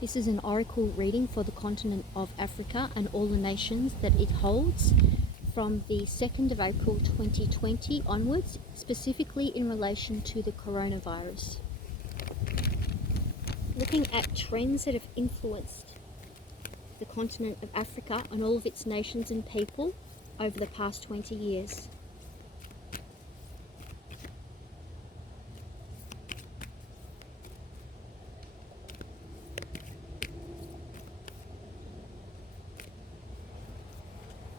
This is an oracle reading for the continent of Africa and all the nations that it holds from the 2nd of April 2020 onwards, specifically in relation to the coronavirus. Looking at trends that have influenced the continent of Africa and all of its nations and people over the past 20 years.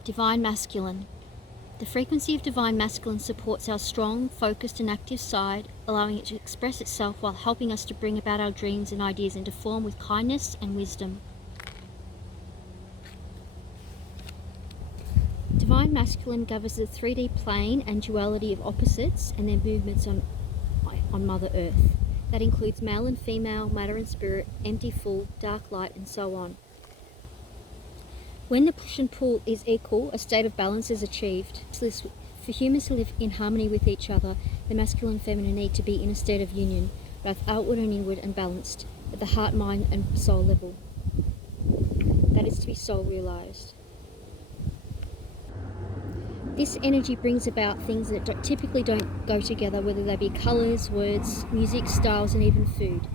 Divine Masculine. The frequency of Divine Masculine supports our strong, focused and active side, allowing it to express itself while helping us to bring about our dreams and ideas into form with kindness and wisdom. Divine Masculine governs the 3D plane and duality of opposites and their movements on Mother Earth. That includes male and female, matter and spirit, empty, full, dark, light and so on. When the push and pull is equal, a state of balance is achieved. For humans to live in harmony with each other, the masculine and feminine need to be in a state of union, both outward and inward and balanced, at the heart, mind and soul level. That is to be soul realised. This energy brings about things that typically don't go together, whether they be colours, words, music, styles and even food.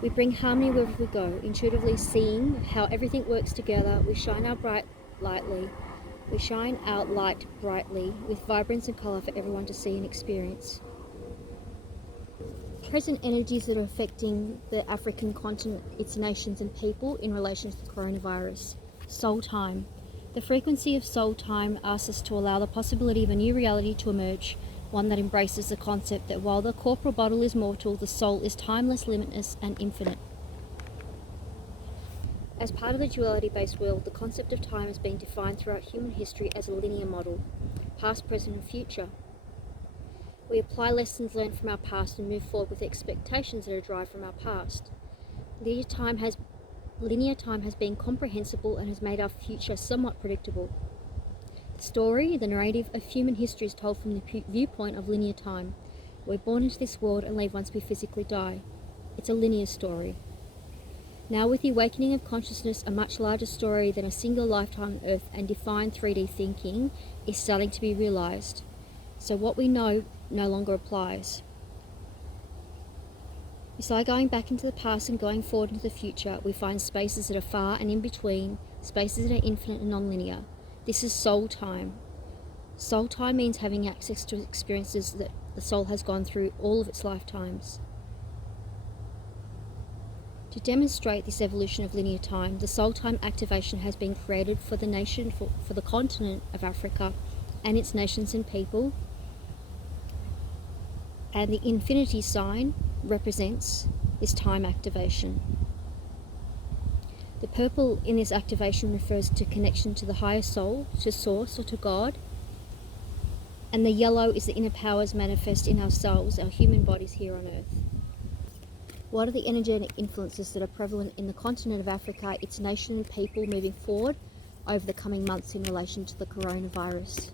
We bring harmony wherever we go, intuitively seeing how everything works together. We shine our light brightly with vibrance and colour for everyone to see and experience. Present energies that are affecting the African continent, its nations and people in relation to the coronavirus. Soul time. The frequency of soul time asks us to allow the possibility of a new reality to emerge, one that embraces the concept that while the corporal body is mortal, the soul is timeless, limitless and infinite. As part of the duality-based world, the concept of time has been defined throughout human history as a linear model, past, present and future. We apply lessons learned from our past and move forward with expectations that are derived from our past. Linear time has been comprehensible and has made our future somewhat predictable. The story, the narrative of human history is told from the viewpoint of linear time. We're born into this world and leave once we physically die. It's a linear story. Now with the awakening of consciousness, a much larger story than a single lifetime on Earth and defined 3D thinking is starting to be realised. So what we know no longer applies. Beside going back into the past and going forward into the future, we find spaces that are far and in between, spaces that are infinite and non-linear. This is soul time. Soul time means having access to experiences that the soul has gone through all of its lifetimes. To demonstrate this evolution of linear time, the soul time activation has been created for the nation, for the continent of Africa and its nations and people. And the infinity sign represents this time activation. The purple in this activation refers to connection to the higher soul, to source or to God. And the yellow is the inner powers manifest in ourselves, our human bodies here on Earth. What are the energetic influences that are prevalent in the continent of Africa, its nation and people moving forward over the coming months in relation to the coronavirus?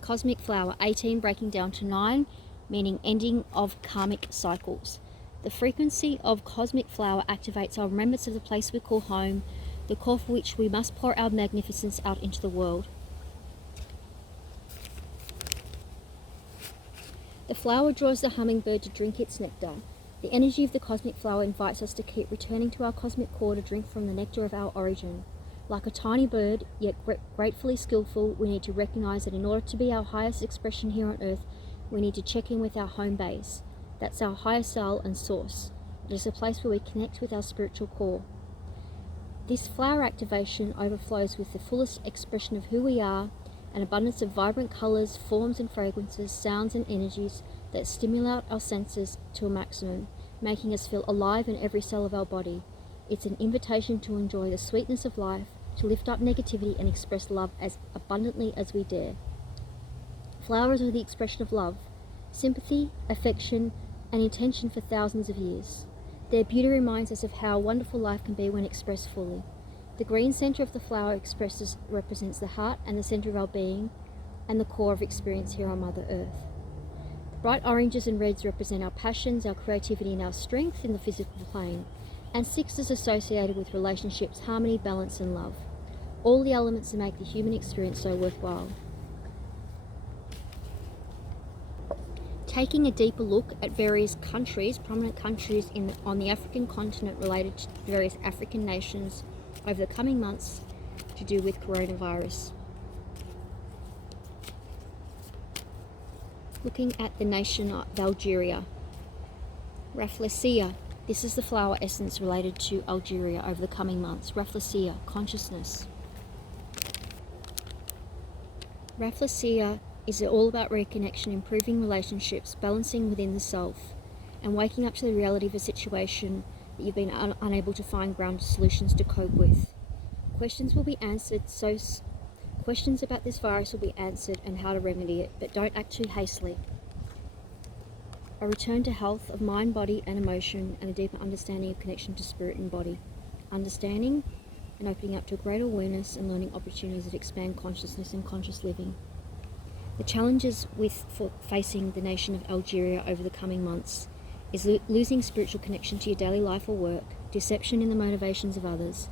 Cosmic flower, 18 breaking down to 9, meaning ending of karmic cycles. The frequency of cosmic flower activates our remembrance of the place we call home, the core for which we must pour our magnificence out into the world. The flower draws the hummingbird to drink its nectar. The energy of the cosmic flower invites us to keep returning to our cosmic core to drink from the nectar of our origin. Like a tiny bird, yet gratefully skillful, we need to recognize that in order to be our highest expression here on Earth, we need to check in with our home base. That's our higher soul and source. It is a place where we connect with our spiritual core. This flower activation overflows with the fullest expression of who we are, an abundance of vibrant colours, forms and fragrances, sounds and energies that stimulate our senses to a maximum, making us feel alive in every cell of our body. It's an invitation to enjoy the sweetness of life, to lift up negativity and express love as abundantly as we dare. Flowers are the expression of love, sympathy, affection, and intention for thousands of years. Their beauty reminds us of how wonderful life can be when expressed fully. The green centre of the flower represents the heart and the centre of our being and the core of experience here on Mother Earth. Bright oranges and reds represent our passions, our creativity and our strength in the physical plane, and 6 is associated with relationships, harmony, balance and love. All the elements that make the human experience so worthwhile. Taking a deeper look at various countries, prominent countries on the African continent related to various African nations over the coming months to do with coronavirus. Looking at the nation of Algeria. Rafflesia. This is the flower essence related to Algeria over the coming months. Rafflesia, consciousness. Rafflesia is all about reconnection, improving relationships, balancing within the self, and waking up to the reality of a situation that you've been unable to find grounded solutions to cope with. Questions will be answered, questions about this virus will be answered and how to remedy it, but don't act too hastily. A return to health of mind, body and emotion, and a deeper understanding of connection to spirit and body. Understanding and opening up to greater awareness and learning opportunities that expand consciousness and conscious living. The challenges for facing the nation of Algeria over the coming months is losing spiritual connection to your daily life or work, deception in the motivations of others,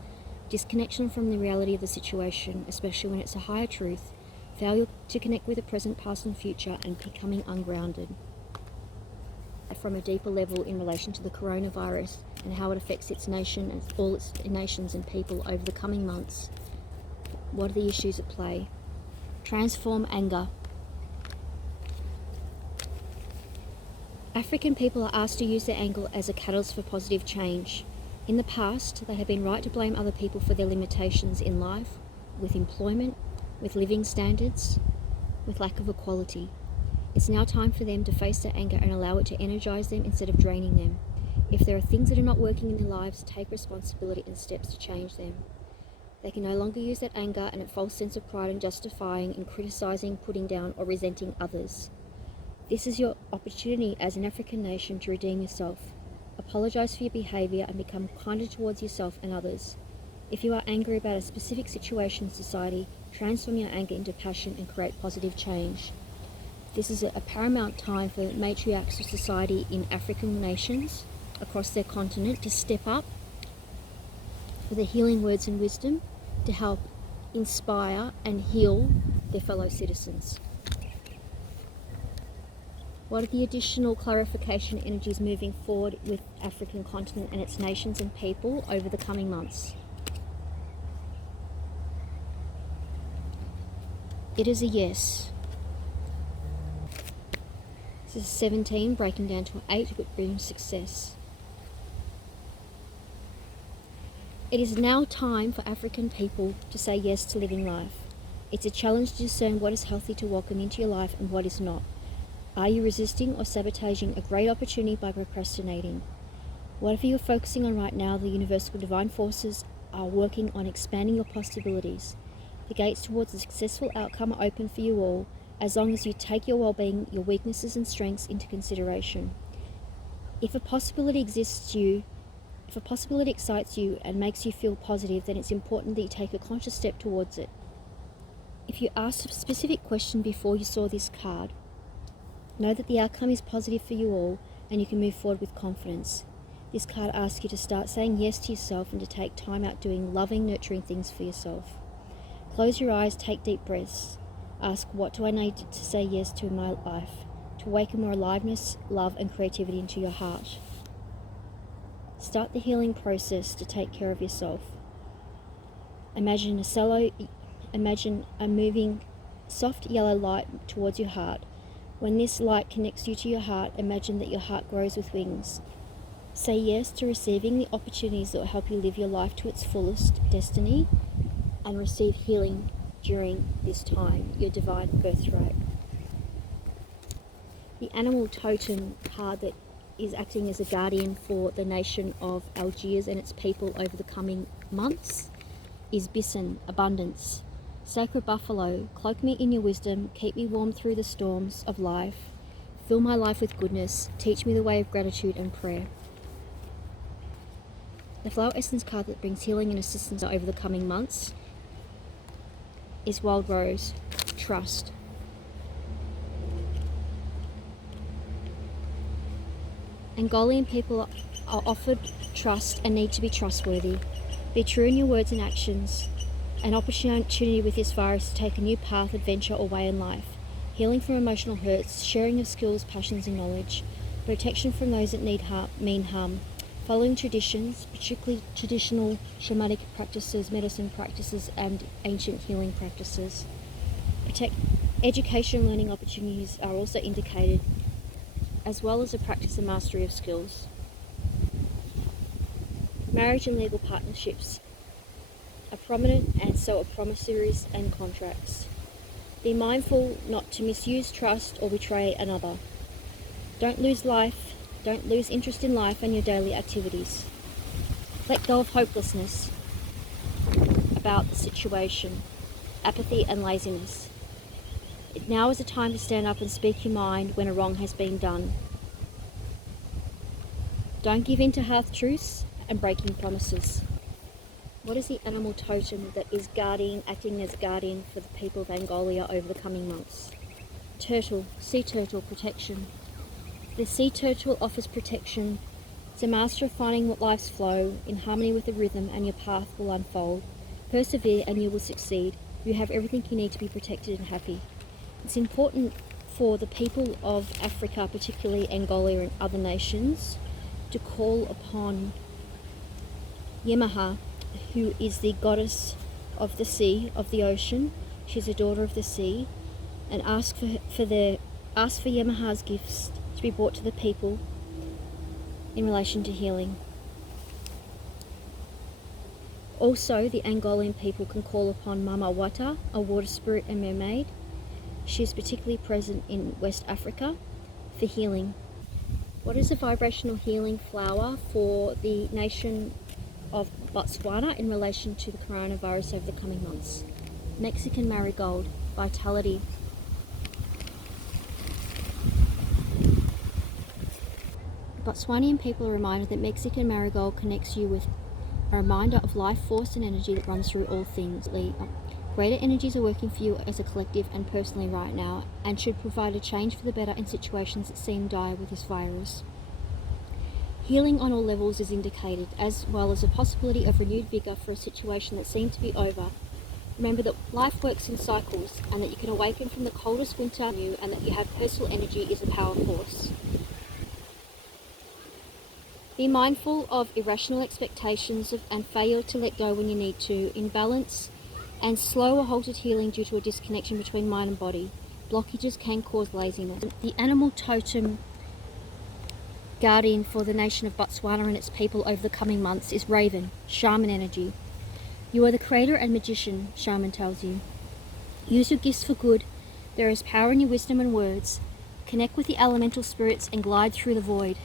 disconnection from the reality of the situation, especially when it's a higher truth, failure to connect with the present, past and future, and becoming ungrounded. From a deeper level in relation to the coronavirus and how it affects its nation and all its nations and people over the coming months. What are the issues at play? Transform anger. African people are asked to use their anger as a catalyst for positive change. In the past, they have been right to blame other people for their limitations in life, with employment, with living standards, with lack of equality. It's now time for them to face their anger and allow it to energize them instead of draining them. If there are things that are not working in their lives, take responsibility and steps to change them. They can no longer use that anger and a false sense of pride in justifying and criticizing, putting down or resenting others. This is your opportunity as an African nation to redeem yourself. Apologize for your behavior and become kinder towards yourself and others. If you are angry about a specific situation in society, transform your anger into passion and create positive change. This is a paramount time for matriarchs of society in African nations across their continent to step up with their healing words and wisdom to help inspire and heal their fellow citizens. What are the additional clarification energies moving forward with African continent and its nations and people over the coming months? It is a yes. This is 17, breaking down to an 8, which brings success. It is now time for African people to say yes to living life. It's a challenge to discern what is healthy to welcome into your life and what is not. Are you resisting or sabotaging a great opportunity by procrastinating? Whatever you're focusing on right now, the universal divine forces are working on expanding your possibilities. The gates towards a successful outcome are open for you all, as long as you take your well-being, your weaknesses and strengths into consideration. If a possibility excites you and makes you feel positive, then it's important that you take a conscious step towards it. If you asked a specific question before you saw this card, know that the outcome is positive for you all and you can move forward with confidence. This card asks you to start saying yes to yourself and to take time out doing loving, nurturing things for yourself. Close your eyes, take deep breaths. Ask, what do I need to say yes to in my life to awaken more aliveness, love and creativity into your heart? Start the healing process to take care of yourself. Imagine a moving soft yellow light towards your heart. When this light connects you to your heart, imagine that your heart grows with wings. Say yes to receiving the opportunities that will help you live your life to its fullest destiny and receive healing during this time, your divine birthright. The animal totem card that is acting as a guardian for the nation of Algiers and its people over the coming months is bison, abundance. Sacred buffalo, cloak me in your wisdom, keep me warm through the storms of life, fill my life with goodness, teach me the way of gratitude and prayer. The flower essence card that brings healing and assistance over the coming months is wild rose, trust. Angolian people are offered trust and need to be trustworthy. Be true in your words and actions. An opportunity with this virus to take a new path, adventure or way in life. Healing from emotional hurts, sharing of skills, passions and knowledge. Protection from those that mean harm. Following traditions, particularly traditional shamanic practices, medicine practices and ancient healing practices. Education and learning opportunities are also indicated, as well as a practice and mastery of skills. Marriage and legal partnerships are prominent, and so are promissories and contracts. Be mindful not to misuse trust or betray another. Don't lose interest in life and your daily activities. Let go of hopelessness about the situation, apathy and laziness. Now is a time to stand up and speak your mind when a wrong has been done. Don't give in to half-truths and breaking promises. What is the animal totem that is acting as guardian for the people of Angolia over the coming months? Turtle, sea turtle, protection. The sea turtle offers protection. It's a master of finding what life's flow in harmony with the rhythm, and your path will unfold. Persevere and you will succeed. You have everything you need to be protected and happy. It's important for the people of Africa, particularly Angola and other nations, to call upon Yemaha, who is the goddess of the sea, of the ocean. She's a daughter of the sea, and ask for Yemaha's gifts to be brought to the people in relation to healing. Also, the Angolan people can call upon Mama Wata, a water spirit and mermaid. She is particularly present in West Africa for healing. What is a vibrational healing flower for the nation of Botswana in relation to the coronavirus over the coming months? Mexican marigold, vitality. Botswanian people are reminded that Mexican marigold connects you with a reminder of life force and energy that runs through all things. Greater energies are working for you as a collective and personally right now, and should provide a change for the better in situations that seem dire with this virus. Healing on all levels is indicated, as well as a possibility of renewed vigour for a situation that seemed to be over. Remember that life works in cycles, and that you can awaken from the coldest winter, and that you have personal energy is a power force. Be mindful of irrational expectations and fail to let go when you need to. Imbalance and slow or halted healing due to a disconnection between mind and body. Blockages can cause laziness. The animal totem guardian for the nation of Botswana and its people over the coming months is Raven, shaman energy. You are the creator and magician, shaman tells you. Use your gifts for good. There is power in your wisdom and words. Connect with the elemental spirits and glide through the void.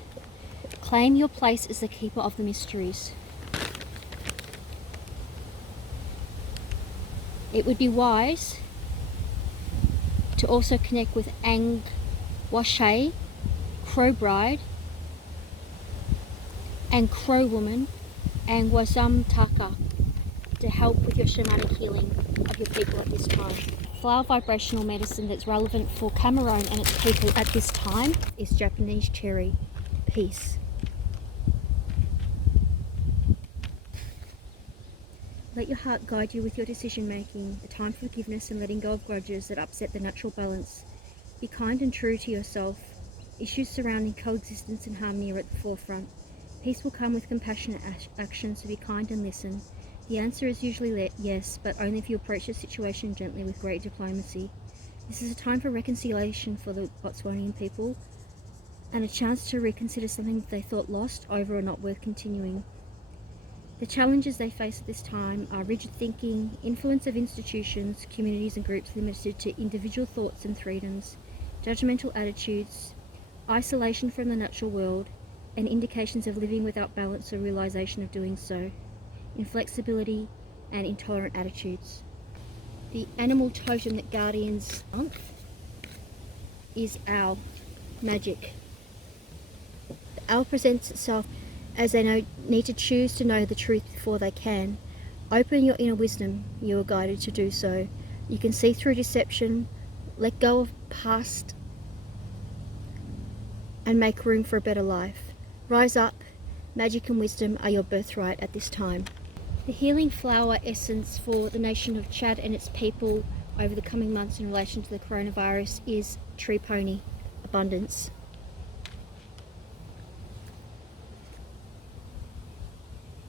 Claim your place as the keeper of the mysteries. It would be wise to also connect with Angwashe, Crow Bride, and Crow Woman, and Wazamtaka to help with your shamanic healing of your people at this time. Flower vibrational medicine that's relevant for Cameroon and its people at this time is Japanese cherry. Peace. Let your heart guide you with your decision making, a time for forgiveness and letting go of grudges that upset the natural balance. Be kind and true to yourself. Issues surrounding coexistence and harmony are at the forefront. Peace will come with compassionate action, so be kind and listen. The answer is usually yes, but only if you approach the situation gently with great diplomacy. This is a time for reconciliation for the Botswanian people, and a chance to reconsider something that they thought lost, over, or not worth continuing. The challenges they face at this time are rigid thinking, influence of institutions, communities and groups limited to individual thoughts and freedoms, judgmental attitudes, isolation from the natural world, and indications of living without balance or realization of doing so, inflexibility and intolerant attitudes. The animal totem that guardians month is owl, magic. The owl presents itself as they need to choose to know the truth before they can. Open your inner wisdom, you are guided to do so. You can see through deception, let go of past, and make room for a better life. Rise up, magic and wisdom are your birthright at this time. The healing flower essence for the nation of Chad and its people over the coming months in relation to the coronavirus is tree pony, abundance.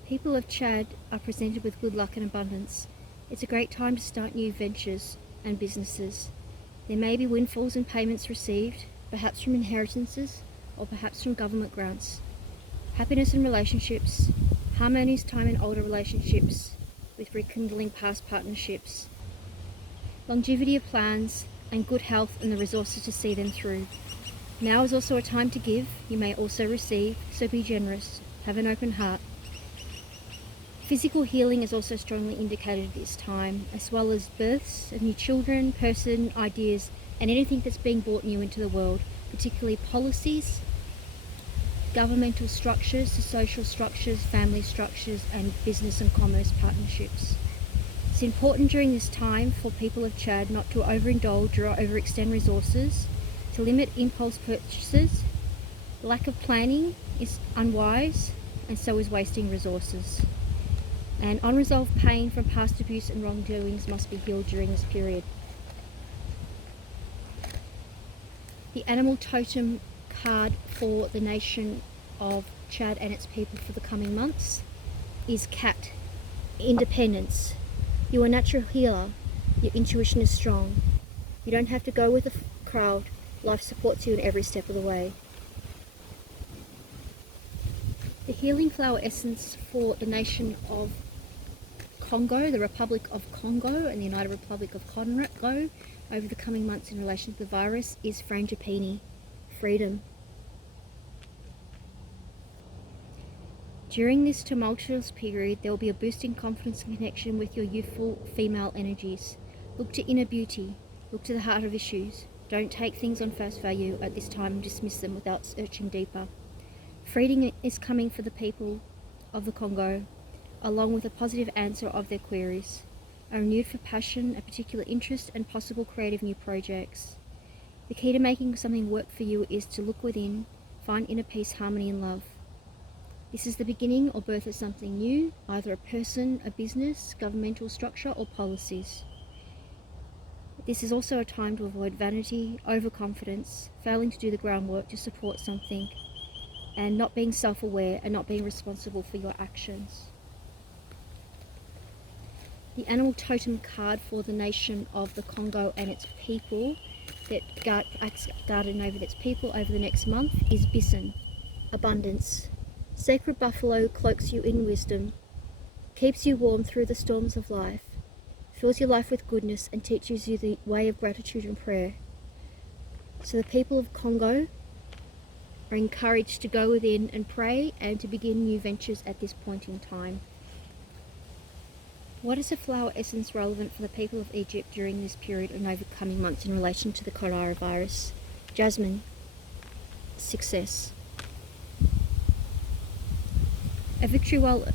People of Chad are presented with good luck and abundance. It's a great time to start new ventures and businesses. There may be windfalls and payments received, perhaps from inheritances or perhaps from government grants. Happiness in relationships, harmonious time in older relationships with rekindling past partnerships. Longevity of plans and good health and the resources to see them through. Now is also a time to give. You may also receive, so be generous. Have an open heart. Physical healing is also strongly indicated at this time, as well as births of new children, person, ideas, and anything that's being brought new into the world, particularly policies, governmental structures, social structures, family structures, and business and commerce partnerships. It's important during this time for people of Chad not to overindulge or overextend resources, to limit impulse purchases. Lack of planning is unwise, and so is wasting resources. And unresolved pain from past abuse and wrongdoings must be healed during this period. The animal totem card for the nation of Chad and its people for the coming months is cat, independence. You are a natural healer. Your intuition is strong. You don't have to go with the crowd. Life supports you in every step of the way. The healing flower essence for the nation of Congo, the Republic of Congo and the United Republic of Congo over the coming months in relation to the virus is frangipani, freedom. During this tumultuous period, there will be a boost in confidence and connection with your youthful female energies. Look to inner beauty. Look to the heart of issues. Don't take things on face value at this time and dismiss them without searching deeper. Freedom is coming for the people of the Congo, along with a positive answer of their queries, a renewed for passion, a particular interest, and possible creative new projects. The key to making something work for you is to look within, find inner peace, harmony, and love. This is the beginning or birth of something new, either a person, a business, governmental structure, or policies. This is also a time to avoid vanity, overconfidence, failing to do the groundwork to support something, and not being self-aware and not being responsible for your actions. The animal totem card for the nation of the Congo and its people that acts guardian over its people over the next month is bison, abundance. Sacred buffalo cloaks you in wisdom, keeps you warm through the storms of life, fills your life with goodness and teaches you the way of gratitude and prayer. So the people of Congo are encouraged to go within and pray and to begin new ventures at this point in time. What is a flower essence relevant for the people of Egypt during this period and over the coming months in relation to the coronavirus? Jasmine, success. A victory well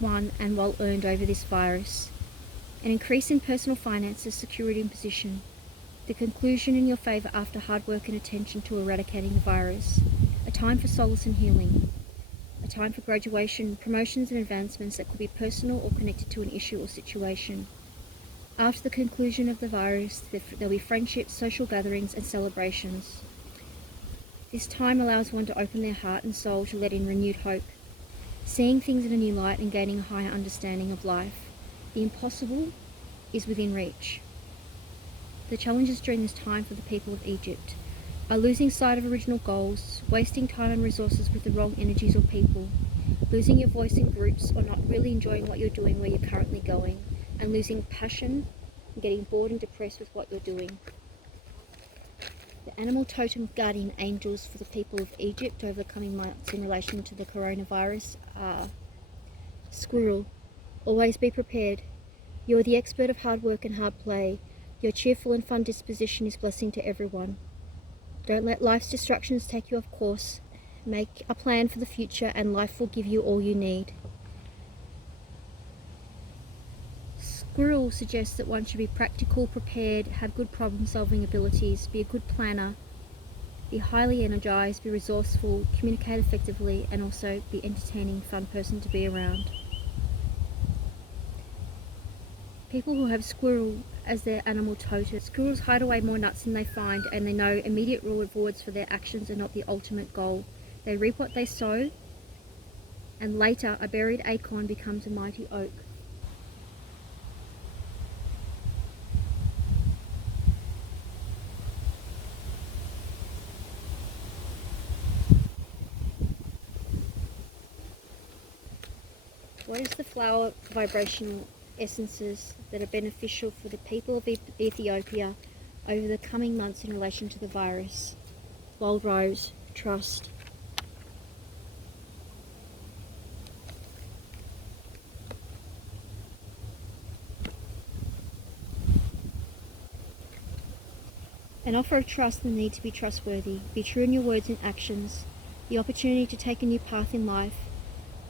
won and well earned over this virus. An increase in personal finances, security and position. The conclusion in your favour after hard work and attention to eradicating the virus. A time for solace and healing. A time for graduation, promotions and advancements that could be personal or connected to an issue or situation. After the conclusion of the virus, there'll be friendships, social gatherings and celebrations. This time allows one to open their heart and soul to let in renewed hope, seeing things in a new light and gaining a higher understanding of life. The impossible is within reach. The challenges during this time for the people of Egypt are losing sight of original goals, wasting time and resources with the wrong energies or people, losing your voice in groups or not really enjoying what you're doing where you're currently going, and losing passion and getting bored and depressed with what you're doing. The animal totem guardian angels for the people of Egypt over the coming months in relation to the coronavirus are squirrel, always be prepared. You are the expert of hard work and hard play. Your cheerful and fun disposition is blessing to everyone. Don't let life's distractions take you off course. Make a plan for the future and life will give you all you need. Squirrel suggests that one should be practical, prepared, have good problem-solving abilities, be a good planner, Be highly energized, be resourceful, communicate effectively, and also be entertaining, fun person to be around. People who have squirrel as their animal totem. Squirrels hide away more nuts than they find, and they know immediate rewards for their actions are not the ultimate goal. They reap what they sow, and later a buried acorn becomes a mighty oak. What is the flower vibrational essences that are beneficial for the people of Ethiopia over the coming months in relation to the virus? Wild rose, trust. An offer of trust and the need to be trustworthy. Be true in your words and actions. The opportunity to take a new path in life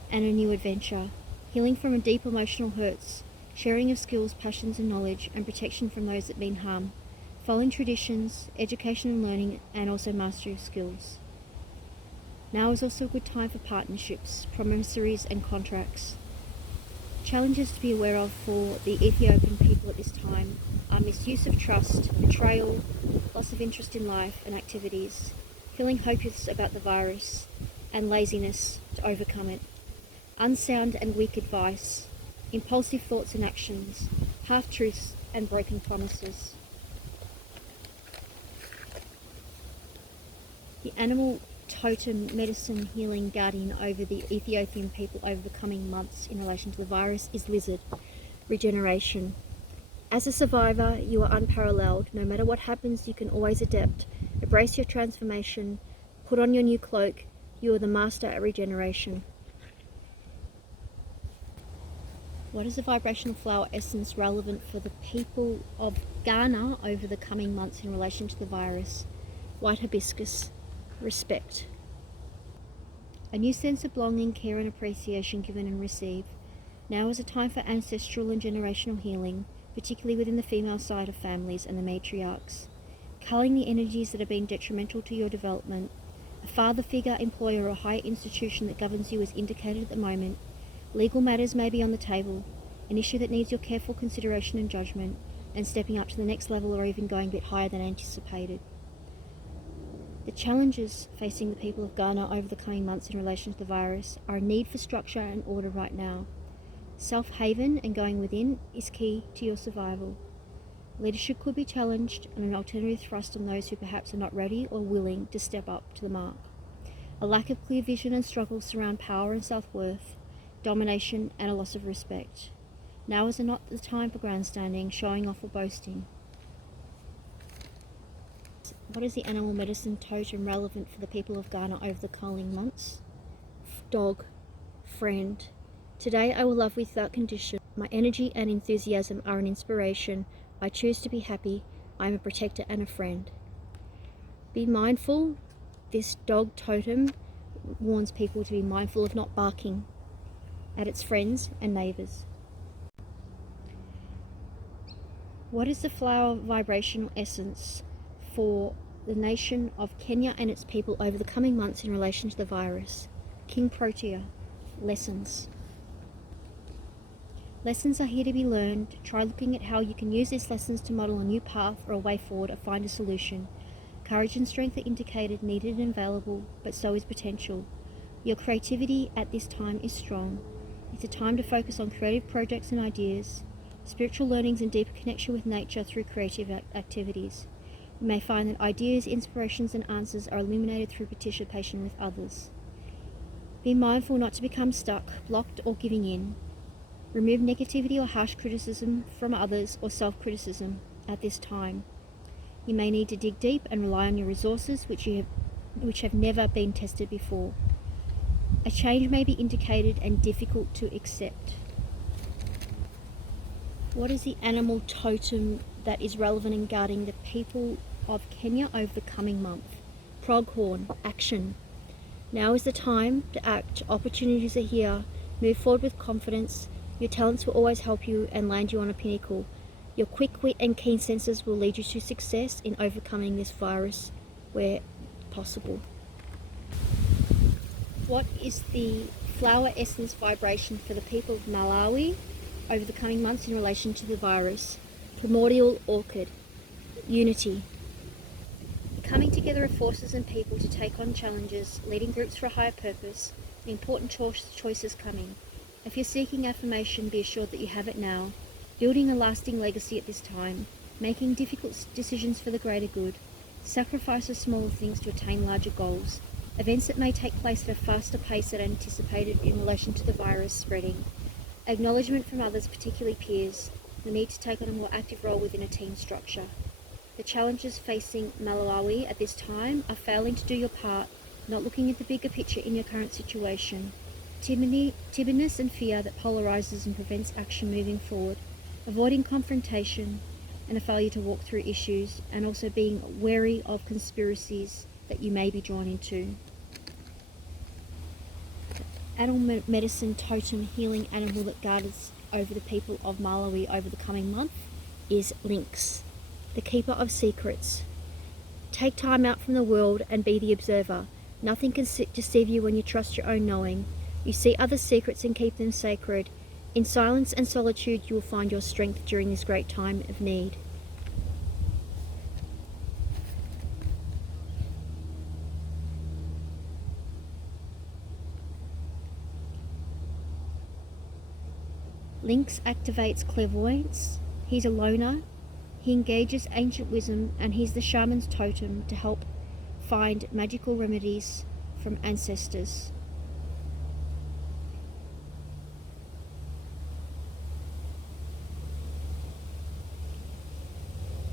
and a new adventure. Healing from deep emotional hurts. Sharing of skills, passions and knowledge, and protection from those that mean harm. Following traditions, education and learning, and also mastery of skills. Now is also a good time for partnerships, promissories and contracts. Challenges to be aware of for the Ethiopian people at this time are misuse of trust, betrayal, loss of interest in life and activities, feeling hopeless about the virus, and laziness to overcome it. Unsound and weak advice, impulsive thoughts and actions, half-truths and broken promises. The animal totem medicine healing guardian over the Ethiopian people over the coming months in relation to the virus is lizard, regeneration. As a survivor, you are unparalleled. No matter what happens, you can always adapt. Embrace your transformation. Put on your new cloak. You are the master at regeneration. What is the vibrational flower essence relevant for the people of Ghana over the coming months in relation to the virus? White hibiscus, respect. A new sense of belonging, care and appreciation given and received. Now is a time for ancestral and generational healing, particularly within the female side of families and the matriarchs. Culling the energies that have been detrimental to your development. A father figure, employer or higher institution that governs you is indicated at the moment. Legal matters may be on the table, an issue that needs your careful consideration and judgment, and stepping up to the next level or even going a bit higher than anticipated. The challenges facing the people of Ghana over the coming months in relation to the virus are a need for structure and order right now. Self-haven and going within is key to your survival. Leadership could be challenged and an alternative thrust on those who perhaps are not ready or willing to step up to the mark. A lack of clear vision and struggles surround power and self-worth, domination and a loss of respect. Now is not the time for grandstanding, showing off or boasting. What is the animal medicine totem relevant for the people of Ghana over the coming months? Dog, friend. Today I will love without condition. My energy and enthusiasm are an inspiration. I choose to be happy. I am a protector and a friend. Be mindful. This dog totem warns people to be mindful of not barking at its friends and neighbours. What is the flower vibrational essence for the nation of Kenya and its people over the coming months in relation to the virus? King Protea, lessons. Lessons are here to be learned. Try looking at how you can use these lessons to model a new path or a way forward or find a solution. Courage and strength are indicated, needed and available, but so is potential. Your creativity at this time is strong. It's a time to focus on creative projects and ideas, spiritual learnings and deeper connection with nature through creative activities. You may find that ideas, inspirations and answers are illuminated through participation with others. Be mindful not to become stuck, blocked or giving in. Remove negativity or harsh criticism from others or self-criticism at this time. You may need to dig deep and rely on your resources which have never been tested before. A change may be indicated and difficult to accept. What is the animal totem that is relevant in guarding the people of Kenya over the coming month? Pronghorn, action. Now is the time to act. Opportunities are here. Move forward with confidence. Your talents will always help you and land you on a pinnacle. Your quick wit and keen senses will lead you to success in overcoming this virus where possible. What is the flower essence vibration for the people of Malawi over the coming months in relation to the virus? Primordial orchid. Unity. The coming together of forces and people to take on challenges, leading groups for a higher purpose, the important choices coming. If you're seeking affirmation, be assured that you have it now. Building a lasting legacy at this time, making difficult decisions for the greater good, sacrifice of smaller things to attain larger goals, events that may take place at a faster pace than anticipated in relation to the virus spreading, acknowledgement from others, particularly peers, the need to take on a more active role within a team structure. The challenges facing Malawi at this time are failing to do your part, not looking at the bigger picture in your current situation, timidness and fear that polarizes and prevents action moving forward, avoiding confrontation and a failure to walk through issues, and also being wary of conspiracies that you may be drawn into. Animal medicine totem healing animal that guards over the people of Malawi over the coming month is lynx, the keeper of secrets. Take time out from the world and be the observer. Nothing can deceive you when you trust your own knowing. You see others' secrets and keep them sacred. In silence and solitude you will find your strength during this great time of need. Lynx activates clairvoyance. He's a loner. He engages ancient wisdom, and he's the shaman's totem to help find magical remedies from ancestors.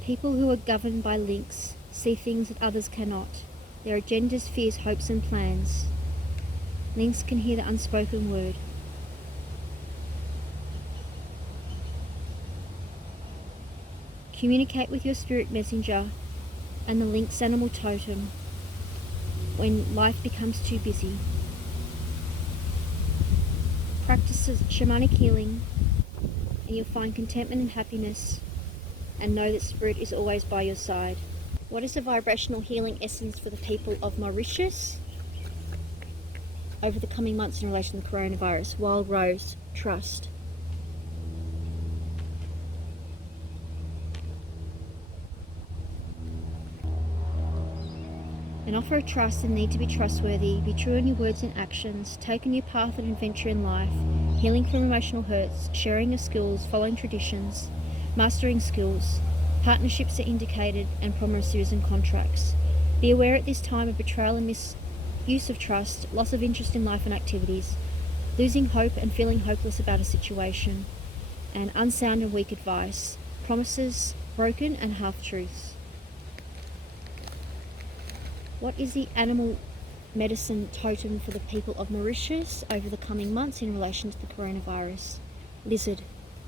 People who are governed by lynx see things that others cannot. Their agendas, fears, hopes and plans. Lynx can hear the unspoken word. Communicate with your spirit messenger and the lynx animal totem when life becomes too busy. Practice shamanic healing and you'll find contentment and happiness, and know that spirit is always by your side. What is the vibrational healing essence for the people of Mauritius over the coming months in relation to the coronavirus? Wild rose, trust. An offer of trust and need to be trustworthy, be true in your words and actions, take a new path and adventure in life, healing from emotional hurts, sharing your skills, following traditions, mastering skills, partnerships are indicated, and promises and contracts. Be aware at this time of betrayal and misuse of trust, loss of interest in life and activities, losing hope and feeling hopeless about a situation, and unsound and weak advice, promises broken and half-truths. What is the animal medicine totem for the people of Mauritius over the coming months in relation to the coronavirus? Lizard,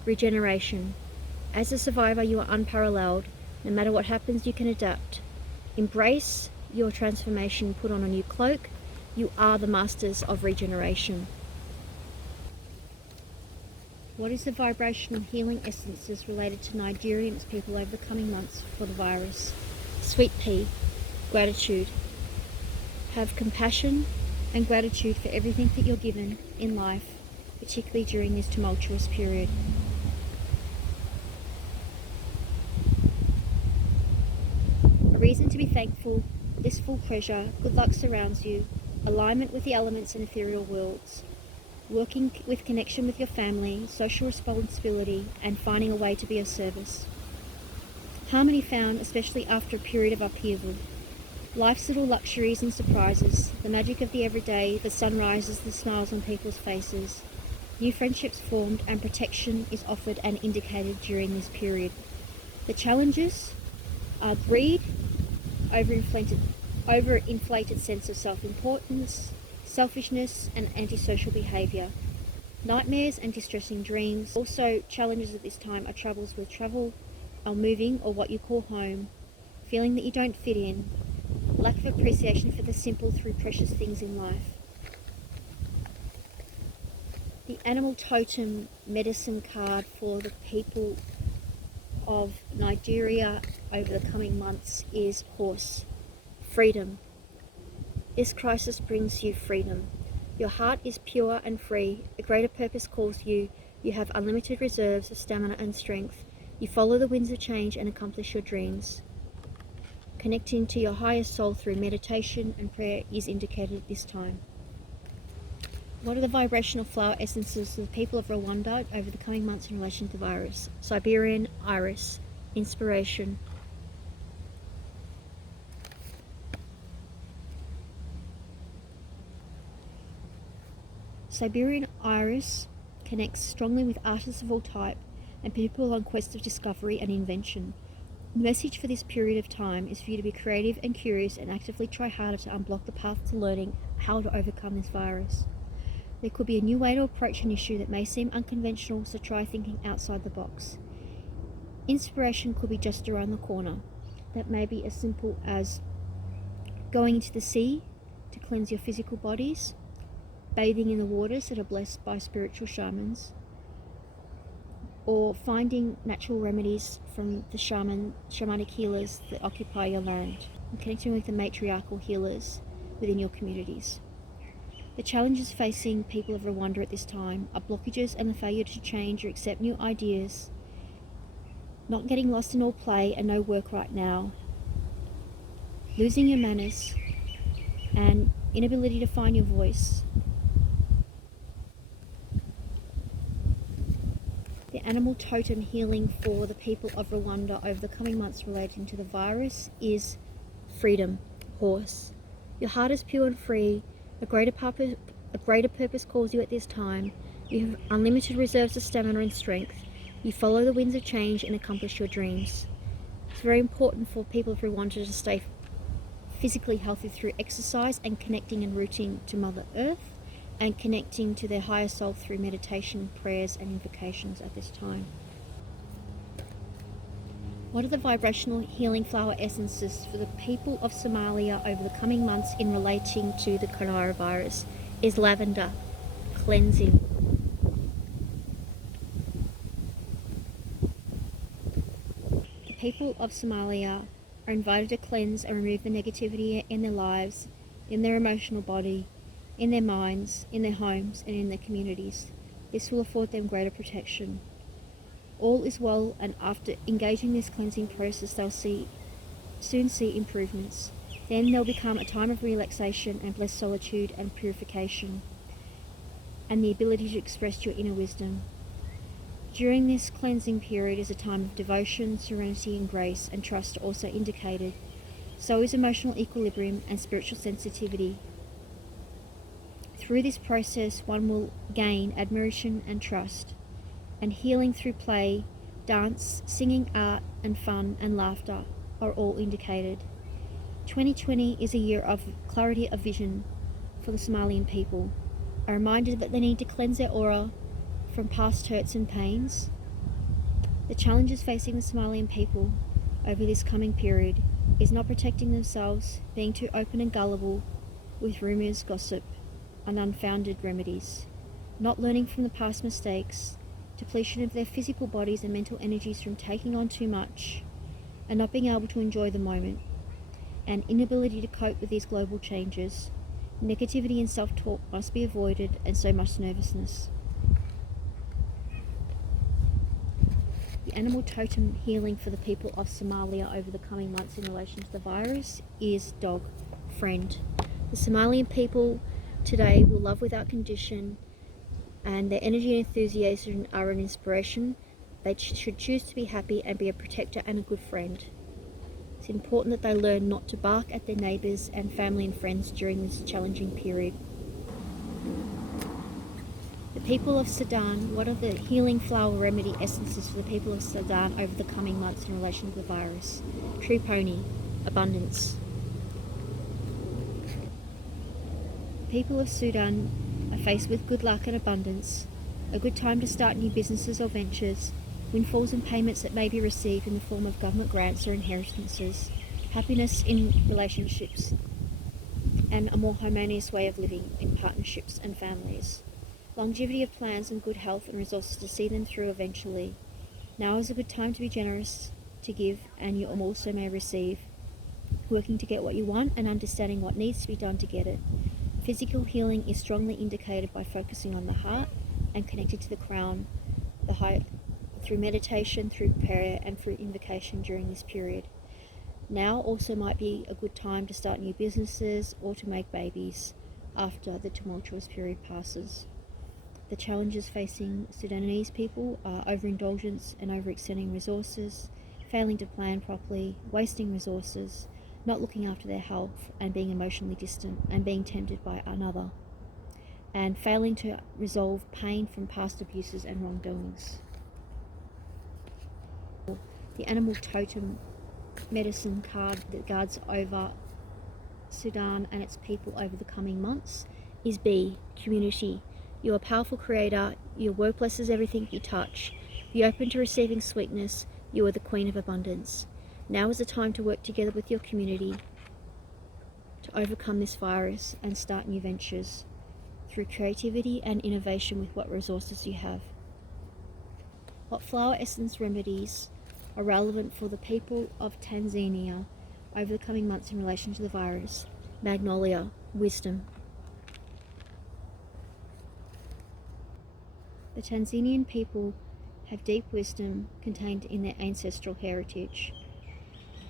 regeneration. As a survivor, you are unparalleled. No matter what happens, you can adapt. Embrace your transformation, put on a new cloak. You are the masters of regeneration. What is the vibrational healing essences related to Nigeria and its people over the coming months for the virus? Sweet pea, gratitude. Have compassion and gratitude for everything that you're given in life, particularly during this tumultuous period. A reason to be thankful, blissful pleasure, good luck surrounds you, alignment with the elements and ethereal worlds, working with connection with your family, social responsibility, and finding a way to be of service. Harmony found, especially after a period of upheaval. Life's little luxuries and surprises, the magic of the everyday, the sunrises, the smiles on people's faces. New friendships formed and protection is offered and indicated during this period. The challenges are greed, overinflated sense of self-importance, selfishness and antisocial behaviour. Nightmares and distressing dreams. Also challenges at this time are troubles with travel or moving or what you call home, feeling that you don't fit in, lack of appreciation for the simple through precious things in life. The animal totem medicine card for the people of Nigeria over the coming months is horse, freedom. This crisis brings you freedom. Your heart is pure and free. A greater purpose calls you. You have unlimited reserves of stamina and strength. You follow the winds of change and accomplish your dreams. Connecting to your higher soul through meditation and prayer is indicated at this time. What are the vibrational flower essences of the people of Rwanda over the coming months in relation to the virus? Siberian iris, inspiration. Siberian iris connects strongly with artists of all type and people on quest of discovery and invention. The message for this period of time is for you to be creative and curious and actively try harder to unblock the path to learning how to overcome this virus. There could be a new way to approach an issue that may seem unconventional, so try thinking outside the box. Inspiration could be just around the corner. That may be as simple as going into the sea to cleanse your physical bodies, bathing in the waters that are blessed by spiritual shamans, or finding natural remedies from the shamanic healers that occupy your land, and connecting with the matriarchal healers within your communities. The challenges facing people of Rwanda at this time are blockages and the failure to change or accept new ideas, not getting lost in all play and no work right now, losing your manners, and inability to find your voice. The animal totem healing for the people of Rwanda over the coming months relating to the virus is freedom, horse. Your heart is pure and free. A greater purpose calls you at this time. You have unlimited reserves of stamina and strength. You follow the winds of change and accomplish your dreams. It's very important for people of Rwanda to stay physically healthy through exercise and connecting and rooting to Mother Earth, and connecting to their higher soul through meditation, prayers, and invocations at this time. What are the vibrational healing flower essences for the people of Somalia over the coming months in relating to the coronavirus? Is lavender, cleansing. The people of Somalia are invited to cleanse and remove the negativity in their lives, in their emotional body, in their minds, in their homes, and in their communities. This will afford them greater protection. All is well, and after engaging this cleansing process, they'll soon see improvements. Then there'll become a time of relaxation and blessed solitude and purification, and the ability to express your inner wisdom. During this cleansing period is a time of devotion, serenity, and grace, and trust are also indicated. So is emotional equilibrium and spiritual sensitivity. Through this process, one will gain admiration and trust, and healing through play, dance, singing, art, and fun and laughter are all indicated. 2020 is a year of clarity of vision for the Somalian people, a reminder that they need to cleanse their aura from past hurts and pains. The challenges facing the Somalian people over this coming period is not protecting themselves, being too open and gullible with rumours, gossip, and unfounded remedies, not learning from the past mistakes, depletion of their physical bodies and mental energies from taking on too much, and not being able to enjoy the moment, and inability to cope with these global changes. Negativity and self-talk must be avoided, and so must nervousness. The animal totem healing for the people of Somalia over the coming months in relation to the virus is dog, friend. The Somalian people today will love without condition, and their energy and enthusiasm are an inspiration. They should choose to be happy and be a protector and a good friend. It's important that they learn not to bark at their neighbours and family and friends during this challenging period. The people of Sudan, what are the healing flower remedy essences for the people of Sudan over the coming months in relation to the virus? Tree pony, abundance. People of Sudan are faced with good luck and abundance, a good time to start new businesses or ventures, windfalls and payments that may be received in the form of government grants or inheritances, happiness in relationships, and a more harmonious way of living in partnerships and families. Longevity of plans and good health and resources to see them through eventually. Now is a good time to be generous, to give, and you also may receive. working to get what you want and understanding what needs to be done to get it. Physical healing is strongly indicated by focusing on the heart and connecting to the crown, through meditation, through prayer, and through invocation during this period. Now also might be a good time to start new businesses or to make babies after the tumultuous period passes. The challenges facing Sudanese people are overindulgence and overextending resources, failing to plan properly, wasting resources, not looking after their health, and being emotionally distant and being tempted by another, and failing to resolve pain from past abuses and wrongdoings. The animal totem medicine card that guards over Sudan and its people over the coming months is B, community. You are a powerful creator. Your work blesses everything you touch. Be open to receiving sweetness. You are the queen of abundance. Now is the time to work together with your community to overcome this virus and start new ventures through creativity and innovation with what resources you have. What flower essence remedies are relevant for the people of Tanzania over the coming months in relation to the virus? Magnolia, wisdom. The Tanzanian people have deep wisdom contained in their ancestral heritage.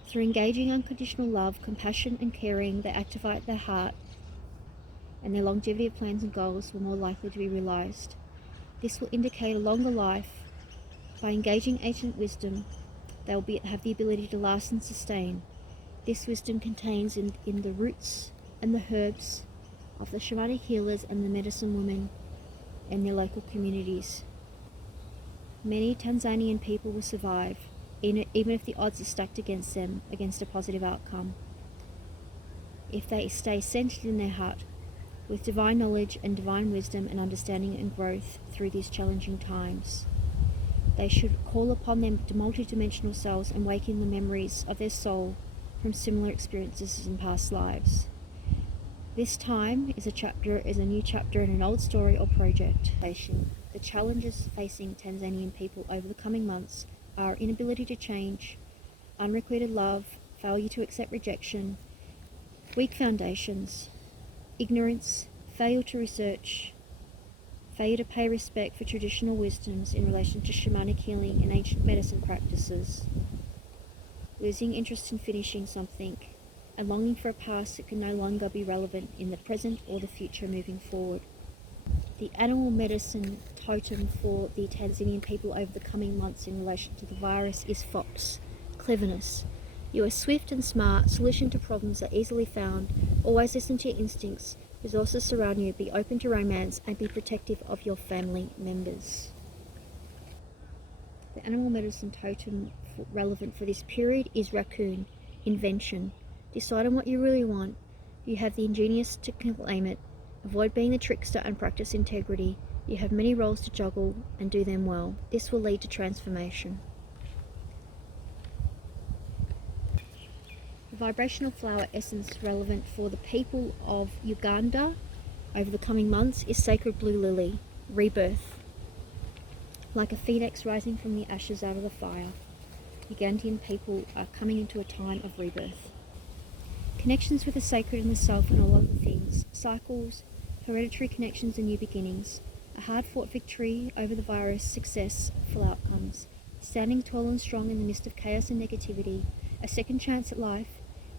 Through engaging unconditional love, compassion, and caring, they activate their heart, and their longevity of plans and goals will more likely to be realized. This will indicate a longer life. By engaging ancient wisdom, they will have the ability to last and sustain. This wisdom contains in the roots and the herbs of the shamanic healers and the medicine women in their local communities. Many Tanzanian people will survive, even if the odds are stacked against them, against a positive outcome. If they stay centered in their heart, with divine knowledge and divine wisdom and understanding and growth through these challenging times. They should call upon their multidimensional selves and waken the memories of their soul from similar experiences in past lives. This time is a new chapter in an old story or project. The challenges facing Tanzanian people over the coming months are inability to change, unrequited love, failure to accept rejection, weak foundations, ignorance, failure to research, failure to pay respect for traditional wisdoms in relation to shamanic healing and ancient medicine practices, losing interest in finishing something, and longing for a past that can no longer be relevant in the present or the future moving forward. The animal medicine totem for the Tanzanian people over the coming months in relation to the virus is fox, cleverness. You are swift and smart, solution to problems are easily found, always listen to your instincts, resources surround you, be open to romance, and be protective of your family members. The animal medicine totem relevant for this period is raccoon, invention. Decide on what you really want. You have the ingenious to claim it. Avoid being the trickster and practice integrity. You have many roles to juggle and do them well. This will lead to transformation. The vibrational flower essence relevant for the people of Uganda over the coming months is sacred blue lily, rebirth. Like a phoenix rising from the ashes out of the fire, Ugandan people are coming into a time of rebirth. Connections with the sacred and the self and all other things, cycles, hereditary connections and new beginnings, a hard-fought victory over the virus, success, full outcomes, standing tall and strong in the midst of chaos and negativity, a second chance at life,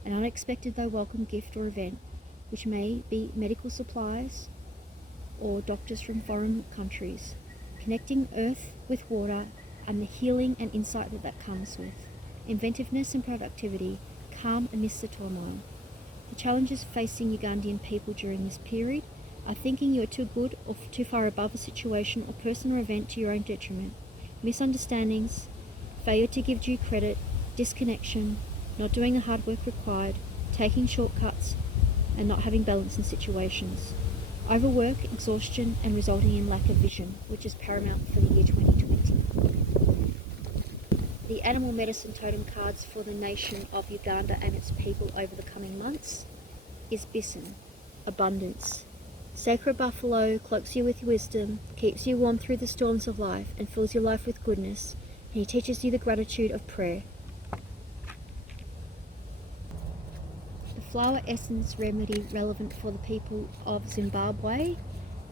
an unexpected though welcome gift or event, which may be medical supplies or doctors from foreign countries, connecting earth with water and the healing and insight that comes with, inventiveness and productivity, calm amidst the turmoil. The challenges facing Ugandan people during this period are thinking you are too good or too far above a situation or person or event to your own detriment, misunderstandings, failure to give due credit, disconnection, not doing the hard work required, taking shortcuts, and not having balance in situations. Overwork, exhaustion, and resulting in lack of vision, which is paramount for the year 2020. The animal medicine totem cards for the nation of Uganda and its people over the coming months is bison, abundance. Sacred buffalo cloaks you with wisdom, keeps you warm through the storms of life, and fills your life with goodness, and he teaches you the gratitude of prayer. flower essence remedy relevant for the people of Zimbabwe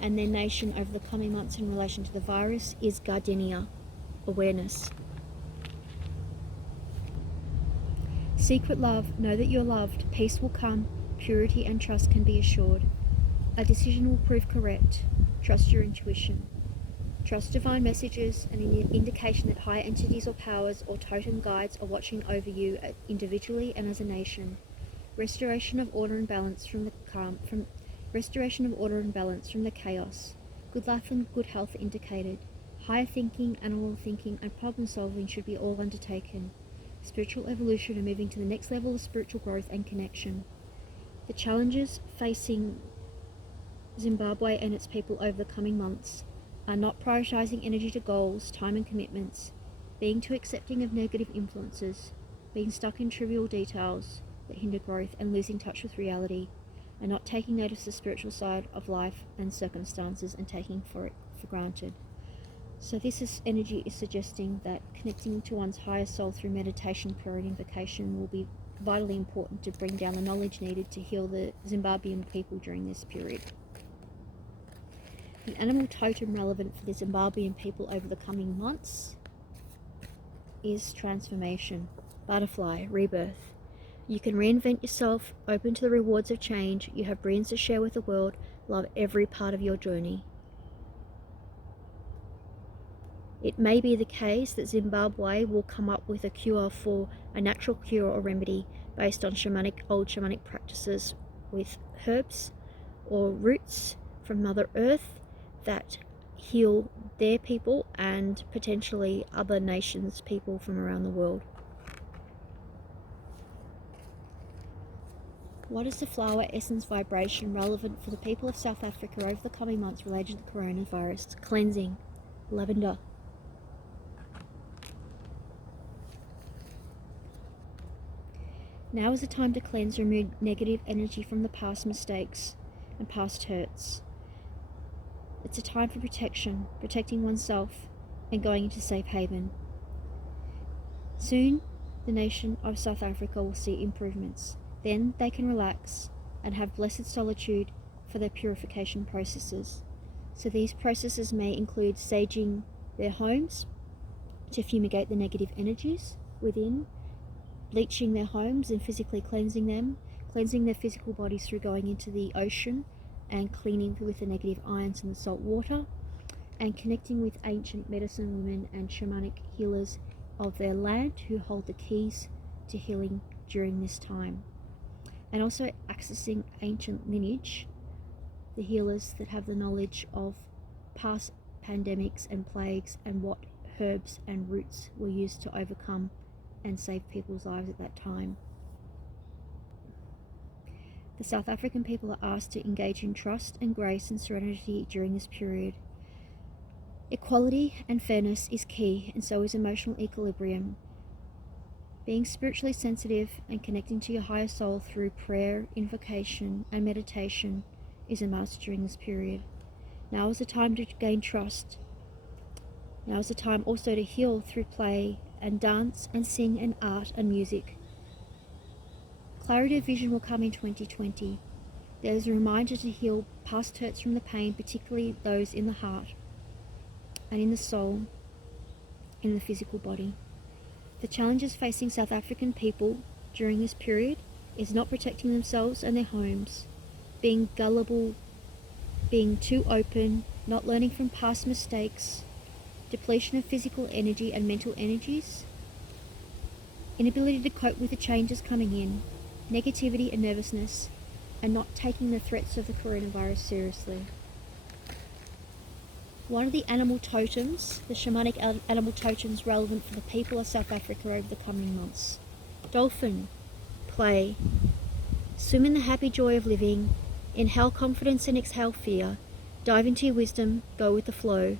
and their nation over the coming months in relation to the virus is gardenia, awareness. Secret love, know that you're loved, peace will come, purity and trust can be assured. A decision will prove correct, trust your intuition. Trust divine messages and an indication that higher entities or powers or totem guides are watching over you individually and as a nation. Restoration of order and balance from the chaos. Good life and good health indicated. Higher thinking, animal thinking, and problem solving should be all undertaken. Spiritual evolution and moving to the next level of spiritual growth and connection. The challenges facing Zimbabwe and its people over the coming months are not prioritizing energy to goals, time and commitments, being too accepting of negative influences, being stuck in trivial details that hinder growth and losing touch with reality, and not taking notice of the spiritual side of life and circumstances and taking it for granted. So energy is suggesting that connecting to one's higher soul through meditation, prayer and invocation will be vitally important to bring down the knowledge needed to heal the Zimbabwean people during this period. The animal totem relevant for the Zimbabwean people over the coming months is transformation, butterfly, rebirth. You can reinvent yourself, open to the rewards of change, you have brilliance to share with the world, love every part of your journey. It may be the case that Zimbabwe will come up with a cure for a natural cure or remedy based on old shamanic practices with herbs or roots from Mother Earth that heal their people and potentially other nations' people from around the world. What is the flower essence vibration relevant for the people of South Africa over the coming months related to the coronavirus? Cleansing, lavender. Now is the time to cleanse, remove negative energy from the past mistakes and past hurts. It's a time for protection, protecting oneself and going into safe haven. Soon, the nation of South Africa will see improvements. Then they can relax and have blessed solitude for their purification processes. So these processes may include saging their homes to fumigate the negative energies within, bleaching their homes and physically cleansing them, cleansing their physical bodies through going into the ocean and cleaning with the negative ions in the salt water, and connecting with ancient medicine women and shamanic healers of their land who hold the keys to healing during this time. And also accessing ancient lineage, the healers that have the knowledge of past pandemics and plagues and what herbs and roots were used to overcome and save people's lives at that time. The South African people are asked to engage in trust and grace and serenity during this period. Equality and fairness is key, and so is emotional equilibrium. Being spiritually sensitive and connecting to your higher soul through prayer, invocation, and meditation is a must during this period. Now is the time to gain trust. Now is the time also to heal through play and dance and sing and art and music. Clarity of vision will come in 2020. There is a reminder to heal past hurts from the pain, particularly those in the heart and in the soul, in the physical body. The challenges facing South African people during this period is not protecting themselves and their homes, being gullible, being too open, not learning from past mistakes, depletion of physical energy and mental energies, inability to cope with the changes coming in, negativity and nervousness, and not taking the threats of the coronavirus seriously. One of the animal totems, the shamanic animal totems relevant for the people of South Africa over the coming months. Dolphin, play. Swim in the happy joy of living. Inhale confidence and exhale fear. Dive into your wisdom, go with the flow.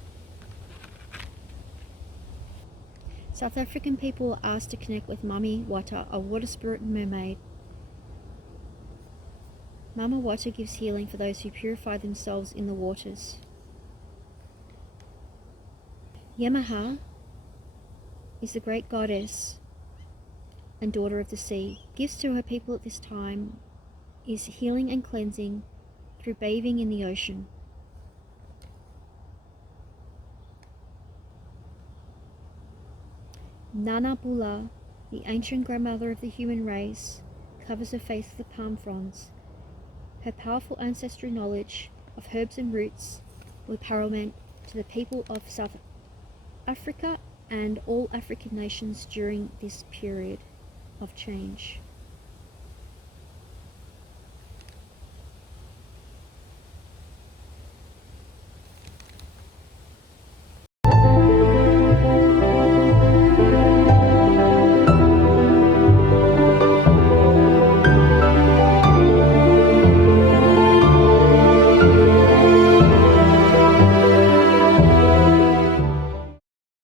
South African people are asked to connect with Mami Wata, a water spirit and mermaid. Mama Wata gives healing for those who purify themselves in the waters. Yamaha is the great goddess and daughter of the sea, gives to her people at this time is healing and cleansing through bathing in the ocean. Nana Bula, the ancient grandmother of the human race, covers her face with the palm fronds. Her powerful ancestral knowledge of herbs and roots were paramount to the people of South Africa and all African nations during this period of change.